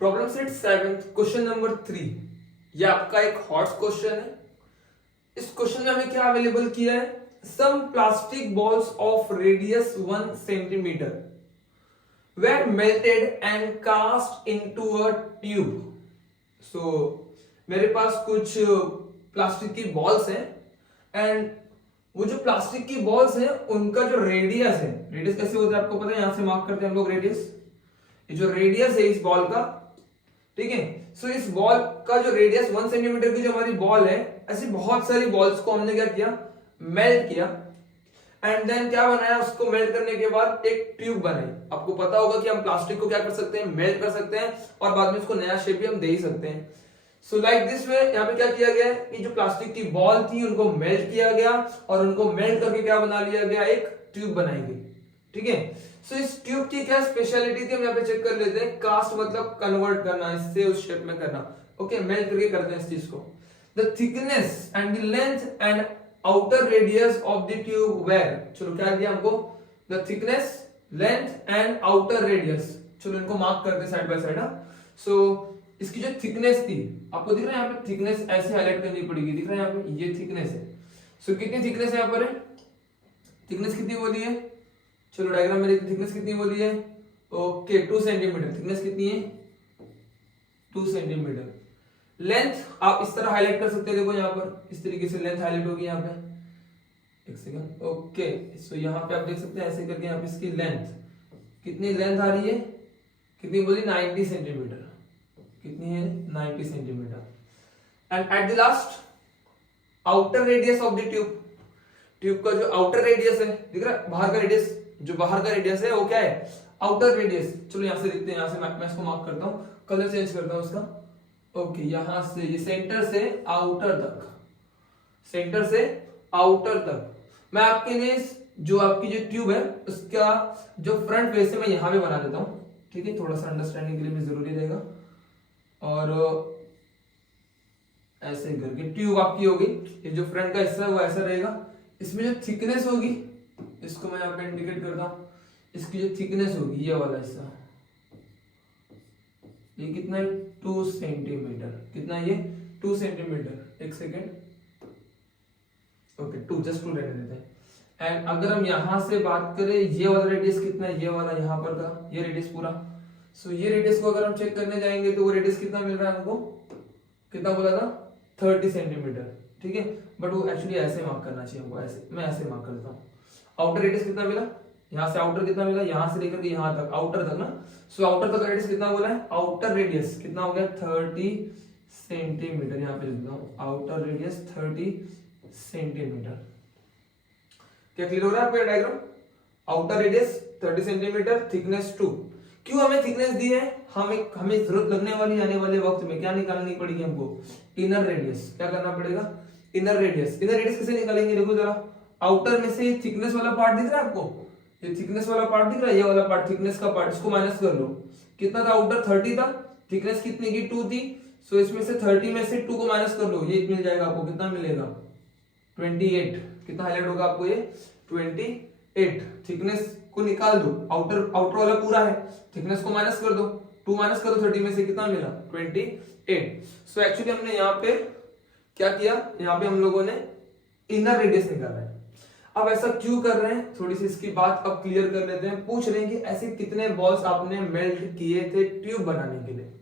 Problem set 7 question number 3। ये आपका एक हॉट क्वेश्चन है। इस क्वेश्चन में हमें क्या अवेलेबल किया है, some plastic balls of radius 1 centimetre were melted and cast into a tube। so मेरे पास कुछ प्लास्टिक की बॉल्स हैं एंड वो जो प्लास्टिक की बॉल्स हैं उनका जो रेडियस है, रेडियस कैसे होता है आपको पता है, यहां से मार्क करते हैं हम लोग रेडियस। ये जो रेडियस है इस बॉल का, ठीक है। सो इस बॉल का जो रेडियस 1 सेंटीमीटर की जो हमारी बॉल है, ऐसी बहुत सारी बॉल्स को हमने क्या किया, मेल्ट किया एंड देन क्या बनाया, उसको मेल्ट करने के बाद एक ट्यूब बनाई। आपको पता होगा कि हम प्लास्टिक को क्या कर सकते हैं, मेल्ट कर सकते हैं और बाद में उसको नया शेप भी हम दे ही सकते हैं। सो लाइक दिस वे यहाँ पे क्या किया गया है कि जो प्लास्टिक की बॉल थी उनको मेल्ट किया गया और उनको मेल्ट करके क्या बना लिया गया, एक ट्यूब बनाई गई, ठीक है। सो इस ट्यूब की क्या स्पेशलिटी थी हम यहाँ पे चेक कर लेते हैं। कास्ट मतलब कन्वर्ट करना, इससे उस शेप में करना, ओके, मेल्ट करके करते हैं इस चीज को। The thickness and the length and outer radius of the tube were, चलो क्या दिया हमको, the thickness, length and outer radius. चलो इनको मार्क करते हैं साइड बाय साइड। सो इसकी जो थिकनेस थी, आपको दिख रहा है यहाँ पे थिकनेस ऐसे हाईलाइट करनी पड़ेगी, दिख रहा है यहाँ पे, ये थिकनेस है। सो कितनी थिकनेस है यहाँ पर, थिकनेस कितनी बोली है, चलो डायग्राम में देखते, थिकनेस कितनी बोली है, ओके 2 सेंटीमीटर। थिकनेस कितनी है, 2 सेंटीमीटर। लेंथ आप इस तरह हाईलाइट कर सकते हैं, देखो यहाँ पर इस तरीके से लेंथ हाईलाइट होगी यहाँ पे, एक सेकंड, ओके। सो यहाँ पे आप देख सकते हैं ऐसे करके, यहाँ पे इसकी लेंथ, कितनी लेंथ आ रही है, कितनी बोली, 90 सेंटीमीटर। कितनी है, 90 centimetre. And at the last outer radius of the tube, tube का जो आउटर रेडियस है, दिख रहा है बाहर का रेडियस, जो बाहर का रेडियस है वो क्या है, आउटर रेडियस। चलो यहां से देखते हैं, यहां से मैं इसको मार्क करता हूं, कलर चेंज करता हूं उसका, ओके। यहां से ये सेंटर से आउटर तक, सेंटर से आउटर तक मैं आपके लिए जो आपकी जो ट्यूब है उसका जो फ्रंट फेस है मैं यहां पे बना देता हूं, ठीक है, थोड़ा सा अंडरस्टैंडिंग के लिए भी जरूरी रहेगा। और ऐसे करके ट्यूब आपकी होगी, ये जो फ्रंट का हिस्सा है वो ऐसा रहेगा। इसमें जो थिकनेस होगी, इसको मैं यहाँ पे इंडिकेट करता हूं, इसकी जो थिकनेस होगी ये वाला हिस्सा, ये कितना है, 2 सेंटीमीटर। कितना है ये, 2 सेंटीमीटर। एक सेकेंड, ओके 2, जस्ट 2 रहने देते हैं। एंड अगर हम यहां से बात करें, ये वाला रेडियस कितना है, ये वाला यहाँ पर का ये रेडियस पूरा। सो ये रेडियस को अगर हम चेक करने जाएंगे तो वो रेडियस कितना मिल रहा है हमको, कितना बोला था, 30 सेंटीमीटर, ठीक है। बट वो एक्चुअली ऐसे मार्क करना चाहिए हमको, ऐसे, मैं ऐसे मार्क करता हूँ। आउटर रेडियस कितना मिला, यहाँ से आउटर कितना मिला, यहाँ से लेकर के यहाँ तक, आउटर तक ना। सो आउटर तक रेडियस कितना बोला है, आउटर रेडियस कितना हो गया, 30 सेंटीमीटर। यहाँ पे लिखता हूँ आउटर रेडियस 30 सेंटीमीटर। क्या क्लियर हो रहा है आपको diagram, outer radius 30 centimetre, thickness 2। क्यों हमें थिकनेस दी है, हमें जरूरत लगने वाली आने वाले वक्त में क्या निकालनी पड़ेगी हमको, इनर रेडियस। क्या करना पड़ेगा, इनर रेडियस। इनर रेडियस कैसे निकालेंगे, देखो जरा, आउटर में से थिकनेस वाला पार्ट दिख रहा है आपको, ये थिकनेस वाला पार्ट दिख रहा है, ये वाला पार्ट थिकनेस का पार्ट, इसको माइनस कर लो। कितना था, आउटर 30 था, थिकनेस कितने की, 2 थी। सो इसमें से 30 में से 2 को माइनस कर लो, ये मिल जाएगा आपको, कितना मिलेगा, 28। कितना हाईलाइट होगा आपको ये, 28। थिकनेस को निकाल दो, आउटर वाला पूरा है, थिकनेस को माइनस कर दो, 2 माइनस करो 30 में से, कितना मिला, 28। सो एक्चुअली हमने यहाँ पे क्या किया, यहाँ पे हम लोगों ने इनर रेडियस निकाला है। अब ऐसा क्यों कर रहे हैं, थोड़ी सी इसकी बात अब क्लियर कर लेते हैं। पूछ रहे हैं कि ऐसे कितने बॉल्स आपने मेल्ट किए थे ट्यूब बनाने के लिए।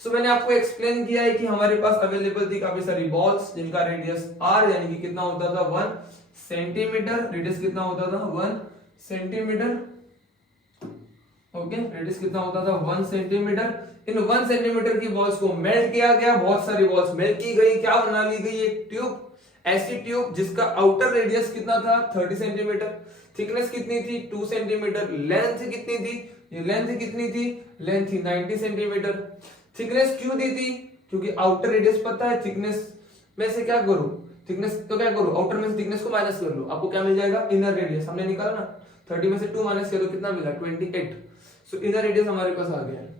सो मैंने आपको एक्सप्लेन किया है कि हमारे पास अवेलेबल थी काफी सारी बॉल्स जिनका रेडियस r यानी कि कितना होता था, 1 सेंटीमीटर। रेडियस कितना होता था, 1 सेंटीमीटर, ओके। रेडियस कितना होता था, 1 सेंटीमीटर। इन 1 सेंटीमीटर की बॉल्स को मेल्ट किया गया, बहुत सारी बॉल्स मेल्ट की गई, क्या बना ली गई, एक ट्यूब, ऐसी ट्यूब जिसका आउटर रेडियस कितना था, 30 सेंटीमीटर, थिकनेस कितनी थी, 2 सेंटीमीटर, लेंथ कितनी थी, ये लेंथ कितनी थी, लेंथ थी 90 सेंटीमीटर। थिकनेस क्यों दी थी, क्योंकि आउटर रेडियस पता है, थिकनेस में से क्या करो, थिकनेस तो क्या करो, आउटर में से थिकनेस को माइनस कर लो, आपको क्या मिल जाएगा, इनर रेडियस। हमने निकाला ना, 30 में से 2 माइनस करो, कितना मिला, 28। सो इनर रेडियस हमारे पास आ गया है।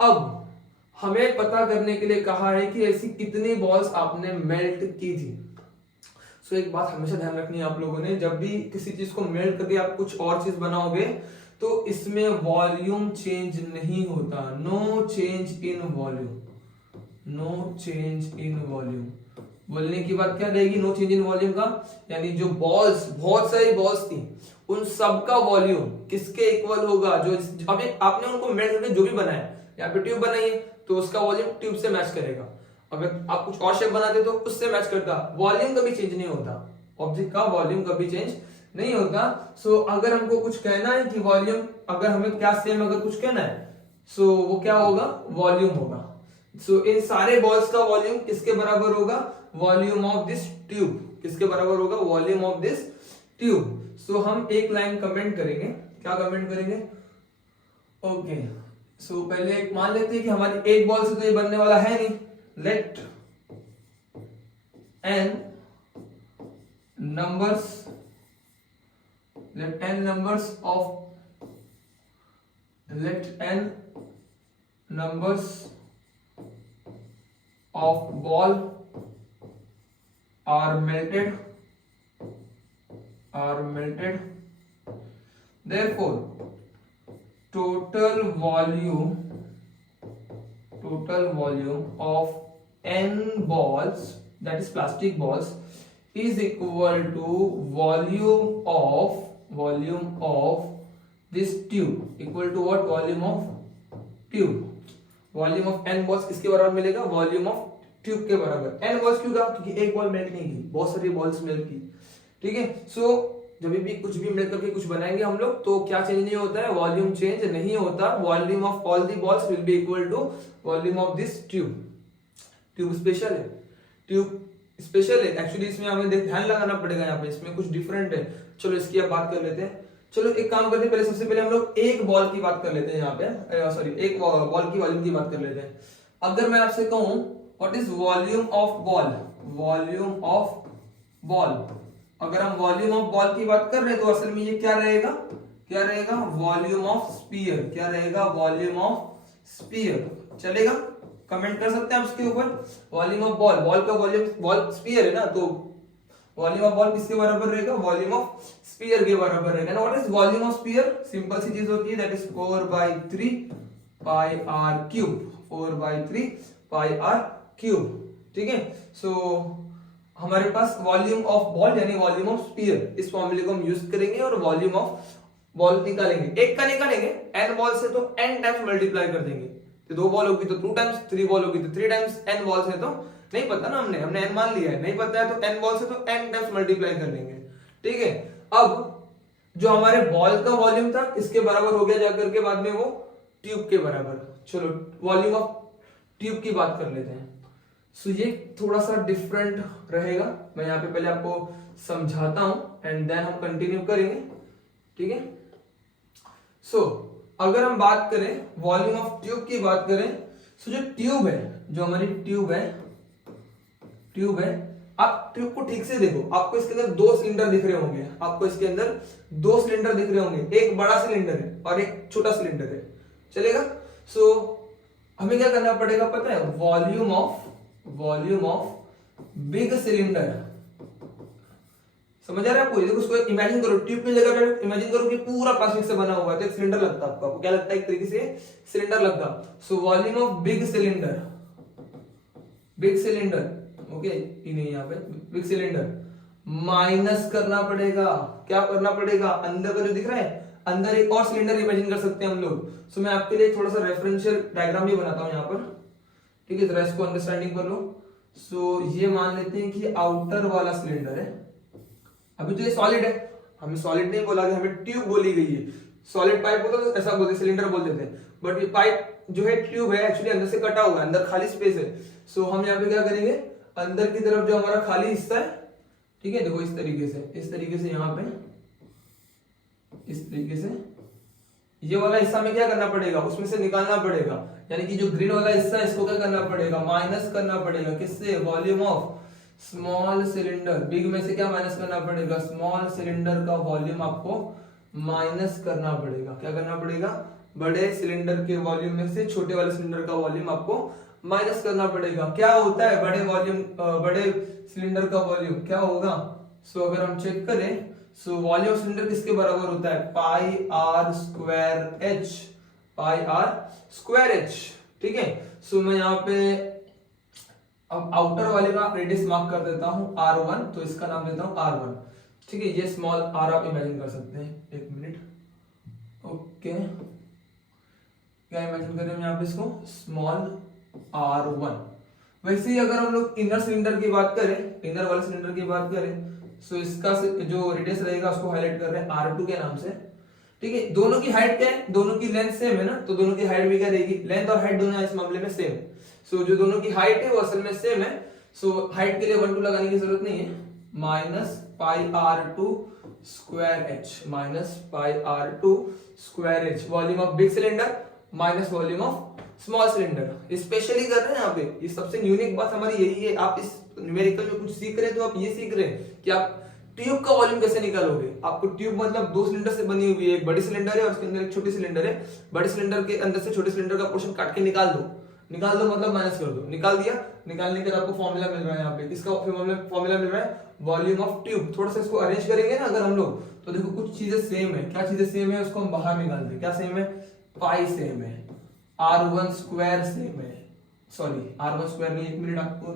अब हमें पता करने के लिए कहा है कि ऐसी कितनी बॉल्स आपने मेल्ट की थी। सो एक बात हमेशा ध्यान रखनी है आप लोगों ने, जब भी किसी चीज को मेल्ट करके आप कुछ और चीज बनाओगे तो इसमें वॉल्यूम चेंज नहीं होता, no change in volume, no change in volume. बोलने की बात क्या रहेगी नो चेंज इन वॉल्यूम का, यानी जो बॉल्स, बहुत सारी बॉल्स थी, उन सब का वॉल्यूम किसके इक्वल होगा, जो अभी आपने उनको मेल्ट करके जो भी बनाया, यहाँ पे ट्यूब बनाई है तो उसका वॉल्यूम ट्यूब से मैच करेगा, अगर आप कुछ और शेप बनाते तो उससे मैच करता। वॉल्यूम कभी चेंज नहीं होता, ऑब्जेक्ट का वॉल्यूम कभी चेंज नहीं होता। सो अगर हमको कुछ कहना है कि वॉल्यूम, अगर हमें क्या सेम अगर कुछ कहना है, सो वो क्या होगा, वॉल्यूम होगा। सो इन सारे बॉल्स का वॉल्यूम किसके बराबर होगा, वॉल्यूम ऑफ दिस ट्यूब, किसके बराबर होगा, वॉल्यूम ऑफ दिस ट्यूब। सो हम एक लाइन कमेंट करेंगे, क्या कमेंट करेंगे, ओके। सो पहले एक मान लेते हैं कि हमारी एक बॉल से तो ये बनने वाला है नहीं, late n numbers of ball are melted, therefore total volume of n balls, that is plastic balls, is equal to volume of this tube, equal to what, volume of tube। Volume of n balls किसके बराबर मिलेगा, volume of tube के बराबर। n balls क्यों कहा, क्योंकि एक ball melt नहीं की, बहुत सारी बॉल्स मेल्ट की, ठीक है। सो जब भी कुछ भी मेल्ट करके कुछ बनाएंगे हम लोग, तो क्या चेंज नहीं होता है, वॉल्यूम चेंज नहीं होता। Volume of all the balls will be equal to volume of this tube. Tube special है, ट्यूब स्पेशल है एक्चुअली, इसमें हमें ध्यान लगाना पड़ेगा, यहाँ पे इसमें कुछ डिफरेंट है। चलो इसकी अब बात कर लेते हैं। चलो एक काम करते हैं, पहले सबसे पहले हम लोग एक बॉल की बात कर लेते हैं, यहाँ पे सॉरी एक बॉल की वॉल्यूम की बात कर लेते हैं। अगर मैं आपसे कहूं what is volume of ball, volume of ball, अगर हम वॉल्यूम ऑफ बॉल की बात कर रहे हैं तो असल में ये क्या रहेगा, क्या रहेगा, वॉल्यूम ऑफ स्फीयर, क्या रहेगा, वॉल्यूम ऑफ स्फीयर। चलेगा, कमेंट कर सकते हैं आप इसके ऊपर। वॉल्यूम ऑफ बॉल, बॉल का वॉल्यूम, बॉल स्फीयर है ना, तो वॉल्यूम ऑफ बॉल किसके बराबर रहेगा, वॉल्यूम ऑफ स्फीयर के बराबर रहेगा ना। What is volume of sphere, simple सी चीज होती है, that is 4/3 pi are cube, 4/3 pi are cube, ठीक है। सो हमारे पास वॉल्यूम ऑफ बॉल यानी वॉल्यूम ऑफ स्फीयर, इस फॉर्मूले को हम यूज करेंगे और वॉल्यूम ऑफ बॉल निकालेंगे। एक का निकालेंगे, n बॉल से तो n टाइम्स मल्टीप्लाई कर देंगे, तो 2 बॉल होगी तो 2 टाइम्स, 3 बॉल होगी तो 3 टाइम्स, n बॉल से तो नहीं पता ना, हमने n मान लिया है, नहीं पता है तो n बॉल से तो n टाइम्स मल्टीप्लाई कर लेंगे, ठीक है। अब जो हमारे बॉल का वॉल्यूम था इसके बराबर हो गया जाकर के बाद में वो ट्यूब के बराबर। चलो वॉल्यूम ऑफ ट्यूब की बात कर लेते हैं। सो ये थोड़ा सा डिफरेंट रहेगा, मैं यहाँ पे पहले आपको समझाता हूं एंड देन हम कंटिन्यू करेंगे, ठीक है। सो अगर हम बात करें वॉल्यूम ऑफ ट्यूब की बात करें, सो जो ट्यूब है, जो हमारी ट्यूब है, आप ट्यूब को ठीक से देखो, आपको इसके अंदर 2 सिलेंडर दिख रहे होंगे, आपको इसके अंदर 2 सिलेंडर दिख रहे होंगे, एक बड़ा सिलेंडर है और एक छोटा सिलेंडर है, चलेगा। सो हमें क्या करना पड़ेगा पता है, वॉल्यूम ऑफ बिग सिलेंडर, समझ आ रहा है आपको। देखो उसको इमेजिन करो, ट्यूब की जगह पे इमेजिन करो कि पूरा प्लास्टिक से बना हुआ है, तो एक सिलेंडर लगता है, आपको क्या लगता है, एक तरीके से सिलेंडर लगता। सो volume of big cylinder, okay, यहाँ पे बिग सिलेंडर माइनस करना पड़ेगा, क्या करना पड़ेगा, अंदर का जो दिख रहा है, अंदर एक और सिलेंडर इमेजिन कर सकते हैं हम लोग। सो मैं आपके लिए थोड़ा सा रेफरेंशियल डायग्राम भी बनाता हूं यहाँ पर, ठीक है, जरा इसको अंडरस्टैंडिंग कर लो। सो ये मान लेते हैं कि आउटर वाला सिलेंडर है, अभी तो ये सॉलिड है, हमें सॉलिड नहीं बोला गया, हमें ट्यूब बोली गई है। सॉलिड पाइप होता तो ऐसा बोलते, सिलेंडर बोल देते हैं, बट ये पाइप जो है ट्यूब है, एक्चुअली अंदर से कटा हुआ है, अंदर खाली स्पेस है। सो हम यहाँ पे क्या करेंगे, अंदर की तरफ जो हमारा खाली हिस्सा है, ठीक है, देखो इस तरीके से यहाँ पे इस तरीके से ये वाला हिस्सा में क्या करना पड़ेगा, उसमें से निकालना पड़ेगा, यानी कि जो ग्रीन वाला हिस्सा है इसको क्या करना पड़ेगा, माइनस करना पड़ेगा, किससे, volume of small cylinder. Big में से क्या माइनस करना पड़ेगा, स्मॉल सिलेंडर का वॉल्यूम आपको माइनस करना पड़ेगा। क्या करना पड़ेगा, बड़े सिलेंडर के वॉल्यूम में से छोटे वाले सिलेंडर का वॉल्यूम आपको माइनस करना पड़ेगा। क्या होता है बड़े सिलेंडर का वॉल्यूम क्या होगा। सो अगर हम चेक करें सो वॉल्यूम ऑफ सिलेंडर किसके बराबर होता है, pi r square h, pi r square h. ठीक है, सो मैं यहाँ पे अब आउटर वाले का रेडियस मार्क कर देता हूं R1, तो इसका नाम देता हूं R1। ठीक है, ये स्मॉल r आप इमेजिन कर सकते हैं, एक मिनट। ओके, क्या इमेजिन करें यहाँ पे इसको, स्मॉल R1। वैसे ही अगर हम लोग इनर सिलेंडर की बात करें, इनर वाले सिलेंडर की बात करें, सो इसका जो रेडियस रहेगा उसको हाईलाइट कर रहे हैं R2 के नाम से। ठीक है, दोनों की हाइट क्या है, दोनों की लेंथ सेम है ना, तो दोनों की हाइट भी क्या रहेगी, लेंथ और हाइट दोनों इस मामले में सेम। सो जो दोनों की हाइट है वो असल में सेम है। सो हाइट के लिए 1 2 लगाने की जरूरत नहीं है, minus pi R2 square H, minus pi R2 square H, volume of big cylinder minus volume of small cylinder. Specially कर रहे हैं यहाँ पे, ये सबसे यूनिक बात हमारी यही है। आप इस न्यूमेरिकल में कुछ सीख रहे हैं तो आप ये सीख रहे हैं कि आप ट्यूब का वॉल्यूम कैसे निकालोगे। आपको ट्यूब मतलब 2 सिलेंडर से बनी हुई है, एक बड़ी सिलेंडर है और उसके अंदर एक छोटी सिलेंडर है। बड़े सिलेंडर के अंदर से छोटे सिलेंडर का पोर्शन काट के निकाल दो, निकाल दो मतलब माइनस कर दो, निकाल दिया, निकालने के बाद आपको फॉर्मूला मिल रहा है यहाँ पे, किसका फॉर्मूला मिल रहा है, वॉल्यूम ऑफ ट्यूब। थोड़ा सा इसको अरेंज करेंगे ना अगर हम लोग, तो देखो कुछ चीजें सेम है। क्या चीजें सेम है उसको हम बाहर निकाल दें। क्या सेम है, पाई सेम है, R1 स्क्वायर सेम है, सॉरी R1 स्क्वायर नहीं, एक मिनट आपको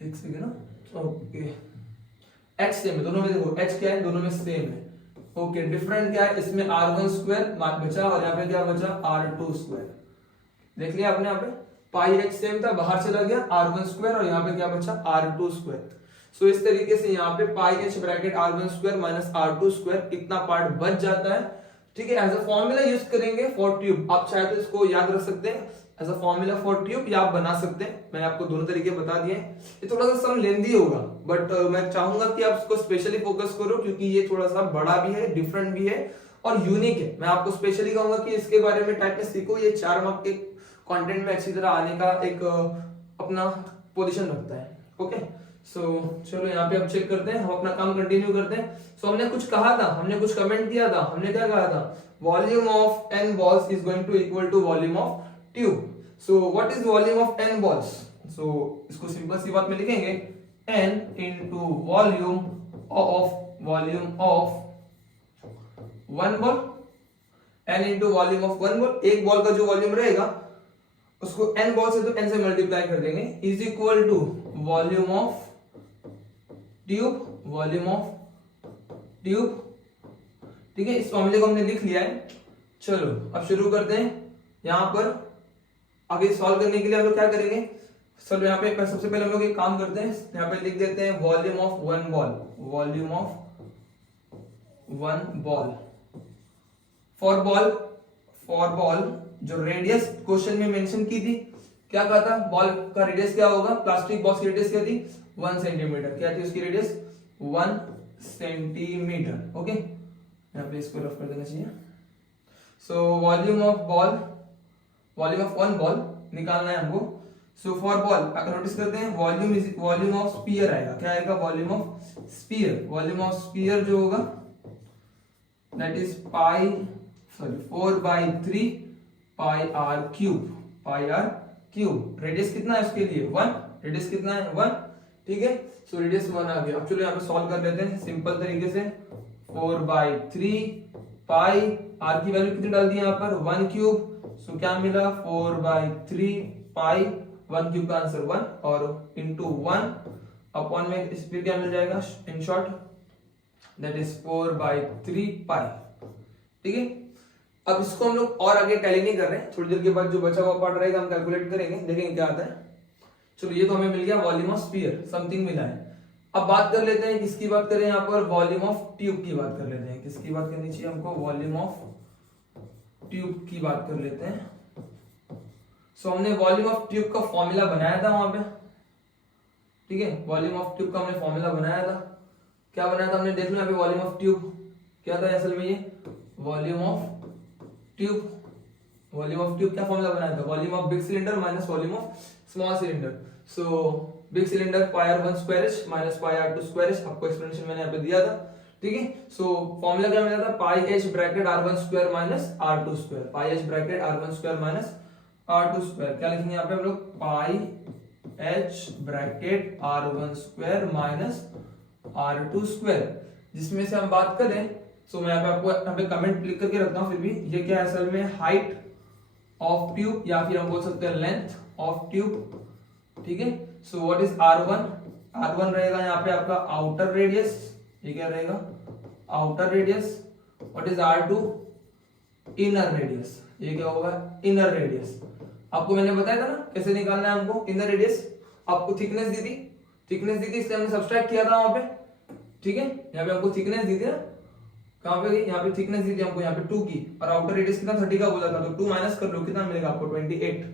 एक सेकंड ना, ओके, H सेम है दोनों में। देखो H क्या है, दोनों में सेम है। ओके, डिफरेंट क्या है, इसमें R1 स्क्वायर बचा और यहाँ पे क्या बचा, R2 स्क्वायर। देख लिया आपने, यहाँ पे पाई H सेम था, बाहर चला गया R1 स्क्वायर और यहाँ पे क्या बचा, R2 स्क्वायर। सो इस तरीके से यहाँ पे pi H bracket R1 square minus R2 square इतना पार्ट बच जाता है। ठीक है, एज अ फॉर्मूला यूज करेंगे फॉर ट्यूब। आप चाहे तो इसको याद रख सकते हैं as a formula for tube, या आप बना सकते हैं। मैंने आपको दोनों तरीके बता दिए। ये थोड़ा सा सम लेंदी होगा, बट मैं चाहूंगा कि आप इसको स्पेशली फोकस करो, क्योंकि ये थोड़ा सा बड़ा भी है, डिफरेंट भी है और यूनिक है। मैं आपको स्पेशली कहूंगा कि इसके बारे में टाइप में सीखो। ये 4 मार्क के कंटेंट में अच्छी तरह आने का एक अपना पोजीशन रखता है। ओके, सो चलो यहाँ पे अब चेक करते हैं, हम अपना काम कंटिन्यू करते हैं। सो हमने कुछ कहा था, हमने कुछ कमेंट किया था, हमने क्या कहा था, volume of n balls is going to equal to volume of tube. So what is volume of n balls? सो इसको सिंपल सी बात में लिखेंगे n into volume of 1 ball, n into volume of 1 ball। एक बॉल का जो volume रहेगा उसको n ball से तो n से मल्टीप्लाई कर देंगे, is equal to volume of tube, volume of tube. ठीक है, इस फॉर्मूले को हमने लिख लिया है। चलो अब शुरू करते हैं। यहां पर आगे सॉल्व करने के लिए हम लोग क्या करेंगे, चलो यहाँ पे सबसे पहले हम लोग एक काम करते हैं, यहाँ पे लिख देते हैं volume of 1 ball, volume of 1 ball for ball जो रेडियस क्वेश्चन में मेंशन की थी। क्या कहा था, बॉल का रेडियस क्या होगा, प्लास्टिक बॉक्स की रेडियस क्या थी, 1 सेंटीमीटर। क्या थी उसकी रेडियस, 1 सेंटीमीटर। ओके, यहाँ पे इसको रफ कर देना चाहिए। So volume of ball, volume of 1 ball निकालना है हमको। सो फॉर बॉल अगर नोटिस करते हैं volume is volume of sphere आएगा। क्या आएगा, volume of sphere. Volume of sphere जो होगा that is pi 4/3 pi are cube, pi are cube. Radius कितना है उसके लिए, 1। रेडियस कितना है, 1। ठीक है, सो रेडियस 1 आ गया। अब चलो यहाँ पे सॉल्व कर लेते हैं सिंपल तरीके से। 4/3 पाई, आर की वैल्यू कितनी डाल दी यहाँ पर, 1 क्यूब। सो क्या मिला, 4/3 पाई, 1 क्यूब का आंसर 1 और इंटू 1 अपॉन में इस पे क्या मिल जाएगा, इन शॉर्ट दैट इज 4/3 पाई। ठीक है, अब इसको हम लोग और आगे टैली नहीं कर रहे हैं, थोड़ी देर के बाद जो बचा हुआ पार्ट रहेगा हम कैलकुलेट करेंगे, देखेंगे क्या आता है। चलो ये तो हमें मिल गया वॉल्यूम ऑफ स्फीयर, समथिंग मिला है। अब बात कर लेते हैं, किसकी बात करें यहाँ पर, वॉल्यूम ऑफ ट्यूब की बात कर लेते हैं। किसकी बात करनी चाहिए हमको, वॉल्यूम ऑफ ट्यूब की बात कर लेते हैं। सो हमने वॉल्यूम ऑफ ट्यूब का फॉर्मूला बनाया था वहां पे। ठीक है, वॉल्यूम ऑफ ट्यूब का हमने फॉर्मूला बनाया था। क्या बनाया था हमने, देख लो यहाँ पे वॉल्यूम ऑफ ट्यूब क्या था असल में, ये volume of tube. Volume of tube क्या फॉर्मूला बनाया था, volume of big cylinder minus volume of small cylinder. So big cylinder pi R1 square H minus pi R2 square H, आपको explanation मैंने यहाँ पे दिया था। ठीक है, सो फॉर्मूला क्या मिला था, pi H bracket R1 square minus R2 square, pi H bracket R1 square minus R2 square. क्या लिखेंगे यहाँ पे हम लोग, pi H bracket R1 square minus R2 square. जिसमें से हम बात करें तो मैं आपको यहाँ पे कमेंट लिख करके रखता हूँ। फिर भी ये क्या है असल में, हाइट ऑफ ट्यूब या फिर हम बोल सकते हैं लेंथ ऑफ ट्यूब, ठीक है। सो व्हाट इज R1? R1 रहेगा यहाँ पे आपका आउटर रेडियस, ये क्या रहेगा outer radius. What is R2? Inner radius, ये क्या होगा इनर रेडियस। आपको मैंने बताया था ना कैसे निकालना है हमको इनर रेडियस, आपको थिकनेस दी थी इसलिए हमने सब्सट्रैक्ट किया था वहां पे, ठीक है। यहाँ पे आपको थिकनेस दी थी ना, कहां पे यहाँ पे थिकनेस दी थी हमको यहाँ पे 2 की, और आउटर रेडियस कितना 30 का बोला था, तो 2 माइनस कर लो कितना मिलेगा आपको 28।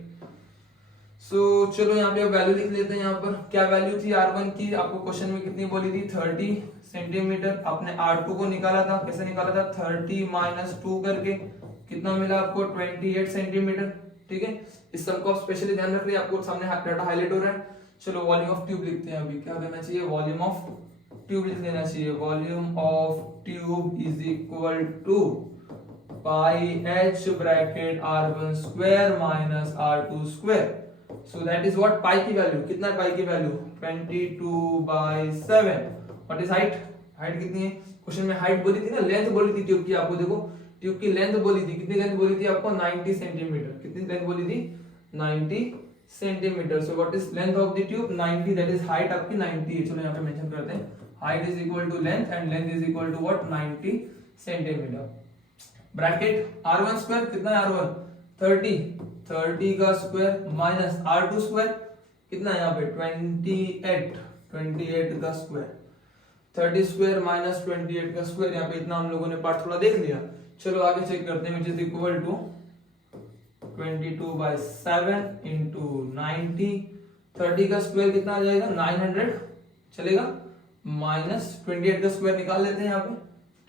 सो चलो यहाँ पे वैल्यू लिख लेते हैं। यहाँ पर क्या वैल्यू थी R1 की, आपको क्वेश्चन में कितनी बोली थी 30 सेंटीमीटर। आपने R2 को निकाला था, कैसे निकाला था 30 माइनस 2 करके, कितना मिला आपको 28 सेंटीमीटर, ठीक है। इस सब को आप स्पेशली ध्यान रख रहे हैं, आपको सामने डाटा हाईलाइट हो रहा है। चलो वॉल्यूम ऑफ ट्यूब लिखते हैं। अभी क्या करना चाहिए, वॉल्यूम ऑफ ट्यूब लिख देना चाहिए। Volume of tube is equal to pi h bracket R1 square minus R2 square. So that is what, pi की वैल्यू कितना है, पाई की value 22/7। What is height, height कितनी है, क्वेश्चन में हाइट बोली थी ना, लेंथ बोली थी ट्यूब की, आपको देखो ट्यूब की लेंथ बोली थी, कितनी लेंथ बोली थी आपको 90 सेंटीमीटर, कितनी लेंथ बोली थी 90 centimetre. So what is length of the tube 90, that is height आपकी 90 है। चलो यहाँ पे मेंशन करते हैं, height is equal to length and length is equal to what 90 centimetre. Bracket R1 square कितना है R1 30 का स्क्वायर माइनस R2 स्क्वायर कितना है यहाँ पे 28 का स्क्वायर, 30 स्क्वायर माइनस 28 का स्क्वायर। यहाँ पे इतना हम लोगों ने पार्ट थोड़ा देख लिया। चलो आगे चेक करते हैं, which is equal to 22/7 into 90। 30 का स्क्वायर कितना आ जाएगा 900 चलेगा, माइनस 28 का स्क्वायर निकाल लेते हैं यहाँ पे,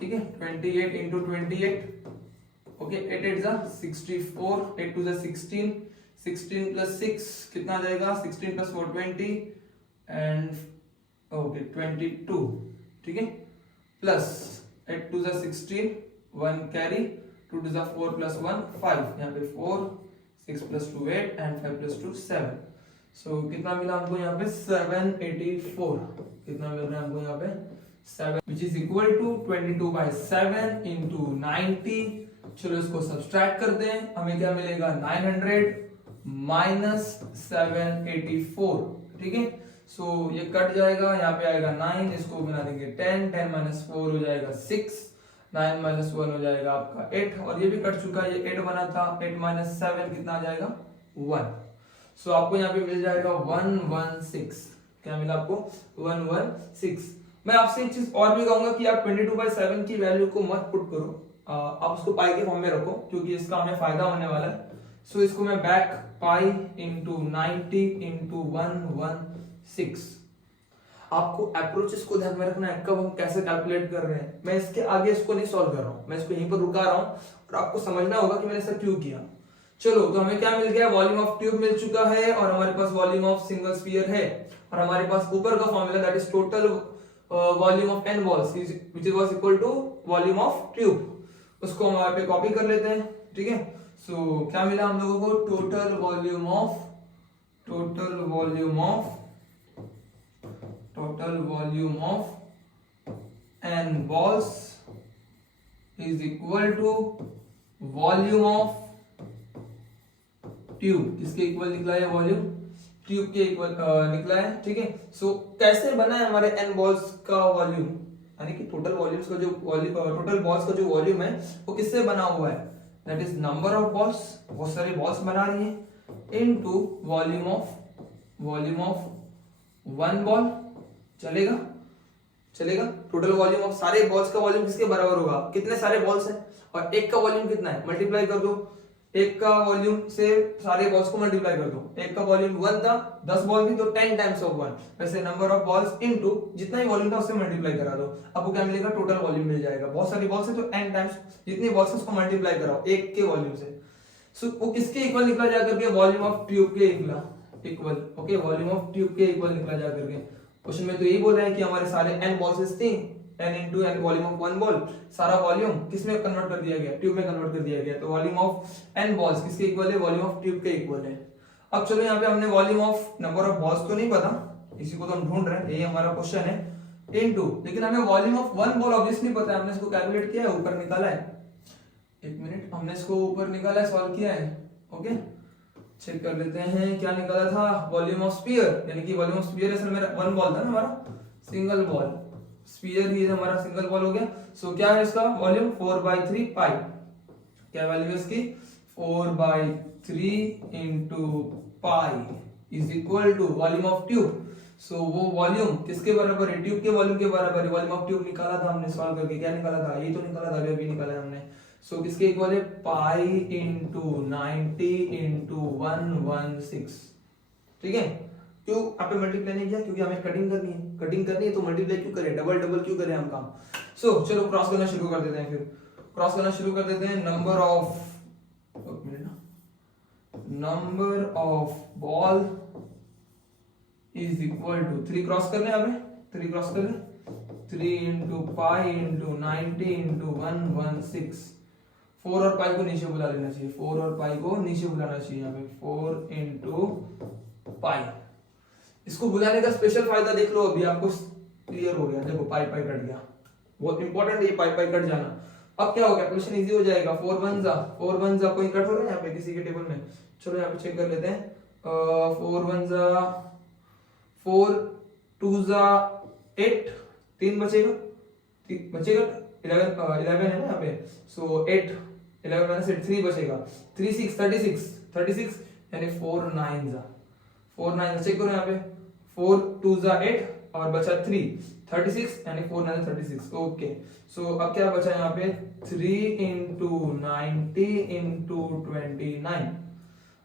ठीक है। 28 into 28, ओके 8 8 जा 64, 8 2 जा 16, 16 plus 6 कितना आ जाएगा 16 plus 4 20 एंड ओके 22, ठीक है, प्लस 8 2 जा 16, 1 कैरी, 2 2 जा 4 plus 1 5, यहाँ पे 4, 6 plus 2 8 एंड 5 plus 2 7। सो कितना मिला हमको यहाँ पे 784, कितना मिल रहा है हमको यहाँ पे 7, which is equal to 22/7 into 90। चलो इसको सब्सट्रैक्ट करते हैं, हमें क्या मिलेगा 900 माइनस 784, ठीक है। सो ये कट जाएगा, यहाँ पे आएगा 9, इसको बना देंगे 10, 10 माइनस 4 हो जाएगा 6, 9 माइनस 1 हो जाएगा आपका 8, और ये भी कट चुका है, ये 8 बना था, 8 माइनस 7 कितना आ जाएगा 1। सो आपको यहाँ पे मिल जाएगा 116, क्या मिला आपको 116। मैं आपसे एक चीज और भी कहूंगा कि आप 22/7 की वैल्यू को मत पुट करो, आप उसको पाई के फॉर्म में रखो, क्योंकि इसका हमें फायदा होने वाला है। सो इसको मैं बैक पाई इंटू 90 इंटू 116। आपको अप्रोचेस को ध्यान में रखना है, कब हम कैसे कैलकुलेट कर रहे हैं। मैं इसके आगे इसको नहीं सॉल्व कर रहा हूं, मैं इसको यहीं पर रुका रहा हूं, और आपको समझना होगा कि मैंने ऐसा क्यों किया। चलो तो हमें क्या मिल गया, वॉल्यूम ऑफ ट्यूब मिल चुका है, और हमारे पास वॉल्यूम ऑफ सिंगल स्फीयर है, और हमारे पास ऊपर का formula that is total volume of n balls which was equal to volume of tube. उसको हम यहाँ पे कॉपी कर लेते हैं, ठीक है। सो क्या मिला हम लोगों को, total volume of n balls is equal to volume of tube. किसके इक्वल निकला है, वॉल्यूम ट्यूब के इक्वल निकला है, ठीक है। सो कैसे बना है हमारे n balls का वॉल्यूम, यानी कि टोटल वॉल्यूम्स का जो टोटल बॉल्स का जो वॉल्यूम है वो किससे बना हुआ है, that is number of balls, बहुत सारे बॉल्स बना रही हैं, into volume of one ball. चलेगा टोटल वॉल्यूम ऑफ सारे बॉल्स का वॉल्यूम किसके बराबर होगा, कितने सारे बॉल्स हैं और एक का वॉल्यूम कितना है, मल्टीप्लाई कर दो, एक का वॉल्यूम से सारे बॉल्स को मल्टीप्लाई कर दो, एक का वॉल्यूम 1 था, 10 बॉल थी तो 10 टाइम्स ऑफ 1, वैसे नंबर ऑफ बॉल्स इनटू जितना ही वॉल्यूम था उससे मल्टीप्लाई करा दो, आपको क्या मिलेगा, टोटल वॉल्यूम मिल जाएगा। बहुत सारी बॉल्स है तो n टाइम्स जितनी बॉल्स है उसको मल्टीप्लाई कराओ एक के वॉल्यूम से। सो वो किसके इक्वल निकला जा करके, वॉल्यूम ऑफ ट्यूब के equal, okay, volume of tube के इक्वल निकला जा करके। क्वेश्चन में तो यही बोल रहा है कि हमारे सारे n बॉल्स थी, n into n volume of one ball, सारा वॉल्यूम किसमें कन्वर्ट कर दिया गया, ट्यूब में कन्वर्ट कर दिया गया, तो वॉल्यूम ऑफ n बॉल्स किसके इक्वल है, वॉल्यूम ऑफ ट्यूब के इक्वल है। अब चलो यहाँ पे हमने volume of number of balls तो नहीं पता, इसी को तो हम ढूंढ रहे हैं, यही हमारा क्वेश्चन है। इनटू, लेकिन हमें volume of one ball obviously पता है, हमने इसको कैलकुलेट किया है, ऊपर निकाला है। एक मिनट, हमने इसको ऊपर निकाला है, सॉल्व किया है। ओके, चेक कर लेते हैं क्या निकाला था। वॉल्यूम ऑफ स्फीयर, यानी कि वॉल्यूम ऑफ स्फीयर है मेरा वन बॉल था ना हमारा, सिंगल बॉल, स्फीयर ही हमारा सिंगल बॉल हो गया। सो क्या है इसका वॉल्यूम 4/3 पाई, क्या वैल्यू है इसकी 4/3 into pi is equal to volume of tube. So वो वॉल्यूम किसके बराबर है, ट्यूब के वॉल्यूम के बराबर है। वॉल्यूम ऑफ ट्यूब निकाला था हमने सॉल्व करके, क्या निकाला था, ये तो निकाला था, अभी निकाला है हमने। सो किसके इक्वल है, पाई इंटू 90 इंटू 116। ठीक है, क्यों यहाँ पे मल्टीप्लाई नहीं किया, क्योंकि हमें कटिंग करनी है, कटिंग करनी है तो मल्टीप्लाई क्यों करें, डबल डबल क्यों करें हम काम। सो चलो क्रॉस करना शुरू कर देते हैं, फिर क्रॉस करना शुरू कर देते हैं। Number of ball is equal to 3 cross करने हमें, 3 क्रॉस करने, 3 इंटू पाई इंटू 90 इंटू 116। 4 और पाई को नीचे बुला लेना चाहिए, 4 और पाई को नीचे बुलाना चाहिए यहाँ पे, 4 इंटू पाई। इसको बुलाने का स्पेशल फायदा देख लो, अभी आपको क्लियर हो गया। देखो पाई पाई कट गया, बहुत इंपॉर्टेंट है ये पाई पाई कट जाना। अब क्या हो गया, कैलकुलेशन इजी हो जाएगा। 4 1 जा कोई कट हो रहा है यहाँ पे किसी के टेबल में, चलो यहाँ पे चेक कर लेते हैं। 4 1 जा 4, 2 जा 8, 3 बचेगा, 11 है ना यहाँ पे। सो 8 11 माइनस 8 3 बचेगा, 3 6 36 यानी 4 9 जा 4 9 चेक करो यहाँ पे, 4 2 जा 8 और बचा 3 36 यानी 4 9 36। ओके, सो अब क्या बचा यहाँ पे 3 इंटू 90 इंटू 29।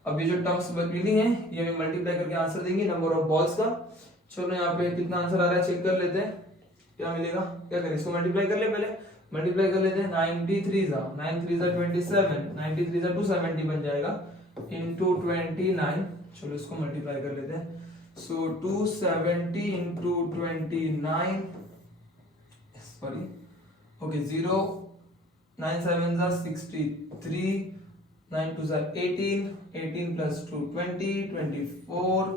अब ये जो टर्म्स मिली हैं ये हमें मल्टीप्लाई करके आंसर देंगे नंबर ऑफ बॉल्स का। चलो यहाँ पे कितना आंसर आ रहा है चेक कर लेते हैं, क्या मिलेगा, क्या करें इसको मल्टीप्लाई कर ले, पहले मल्टीप्लाई कर लेते हैं। 93 जा 9 3 जा 27, 93 जा 270 बन जाएगा इंटू 29। चलो इसको मल्टीप्लाई कर लेते हैं। सो 270 इंटू 29, सॉरी ओके 0 9 7 जा 63, 9 2 जा 18, 18 प्लस 2 20, 24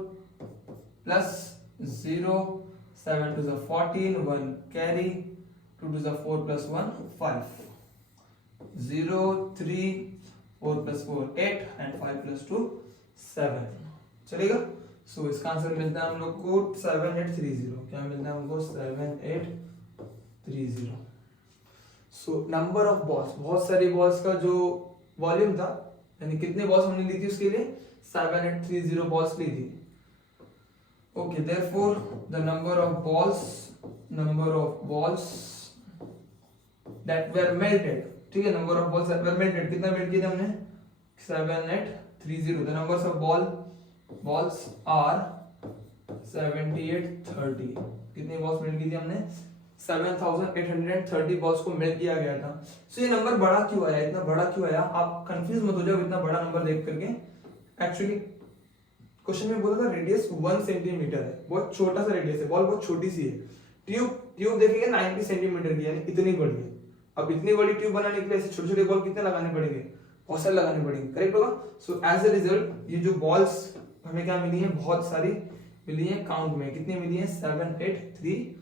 प्लस 0 7 2 जा 14, 1 कैरी, 2 2 जा 4 प्लस 1 5, 0 3 4 प्लस 4 8 एंड 5 प्लस 2 7 चलेगा। सो इसका आंसर मिलता है हम लोग को 7830। क्या मिलता है हमको 7830। सो नंबर ऑफ बॉल्स, बहुत सारी बॉल्स का जो वॉल्यूम था, यानी कितने बॉल्स हमने ली थी उसके लिए 7830 बॉल्स ली थी। Okay, therefore the number of balls that were melted, ठीक है, number of balls that were melted, कितना मेल्ट किया था हमने 7830। The numbers of balls are 7830। कितनी बॉल्स मेल्ट की थी हमने 7830 बॉल्स को मेल्ट किया गया था। सो ये नंबर बड़ा क्यों आया, इतना बड़ा क्यों आया, आप कंफ्यूज मत हो जाओ इतना बड़ा नंबर देख करके। एक्चुअली क्वेश्चन में बोला था रेडियस 1 सेंटीमीटर है, बहुत छोटा सा रेडियस है, बॉल बहुत छोटी सी है। ट्यूब देखेंगे 90 सेंटीमीटर की, यानी इतनी बड़ी है। अब इतनी बड़ी ट्यूब बनाने के लिए ऐसे छोटे छोटे बॉल कितने लगाने पड़ेंगे, बहुत सारे लगाने पड़ेंगे, करेक्ट होगा। सो एज अ रिजल्ट ये जो बॉल्स हमें क्या मिली है, बहुत सारी मिली है, काउंट में कितनी मिली है 7830।